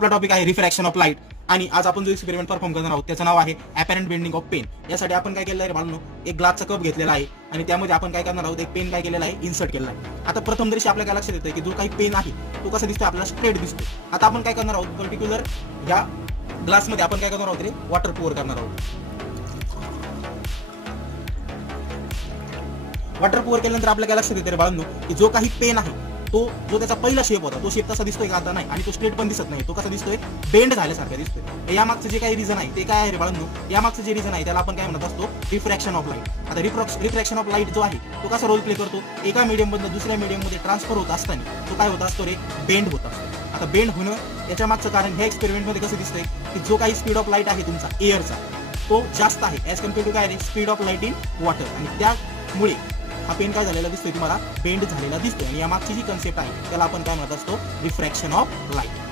आपला टॉपिक आहे refraction of light आणि आज आपण जो एक्सपेरिमेंट परफॉर्म करणार आहोत त्याचं नाव आहे अपॅरंट बेंडिंग ऑफ पेन यासाठी आपण काय केलं आहे बाळांनो? एक ग्लासचा कप घेतलेला आहे. आणि त्यामध्ये आपण काय करणार आहोत? एक पेन काय केलेला आहे? इन्सर्ट केलेला आहे. आता प्रथम दृष्टी आपल्या काय लक्षात येतं की जो काही पेन आहे तो कसा दिसतोय? आपल्याला स्ट्रेट दिसतो आता आपण काय करणार आहोत? पर्टिक्युलर या ग्लासमध्ये आपण काय करणार आहोत रे? वॉटर पोअर करणार आहोत. वॉटर पोअर केल्यानंतर आपल्या काय लक्षात येते रे बाळांनो? की जो काही पेन आहे तो जो त्याचा पहिला शेप होता तो शेप तसा दिसतोय का आता नाही. आणि तो स्ट्रेट पण दिसत नाही. तो कसा दिसतोय? बेंड झाल्यासारखा दिसतोय. यामागचं जे काही रिझन आहे ते काय आहे रे बाळांनो यामागचं जे रिझन आहे त्याला आपण काय म्हणत असतो? रिफ्रॅक्शन ऑफ लाइट आता रिफ्रॅक्शन ऑफ लाइट जो आहे तो कसा रोल प्ले करतो? एका मीडियम मधून दुसऱ्या मीडियममध्ये ट्रान्सफर होत असताना तो काय होत असतो रे? बेंड होत असतो. आता बेंड होणं याच्या मागचं कारण ह्या एक्सपेरिमेंटमध्ये कसं दिसतंय? की जो काही स्पीड ऑफ लाइट आहे तुमचा एअरचा तो जास्त आहे. ॲज कंपेअर टू काय रे? Speed of light in water आणि त्यामुळे हा पेंट काय झालेला दिसतोय तुम्हाला? पेंट झालेला दिसतोय. आणि या मागची जी कन्सेप्ट आहे त्याला आपण काय म्हणत असतो? Refraction of light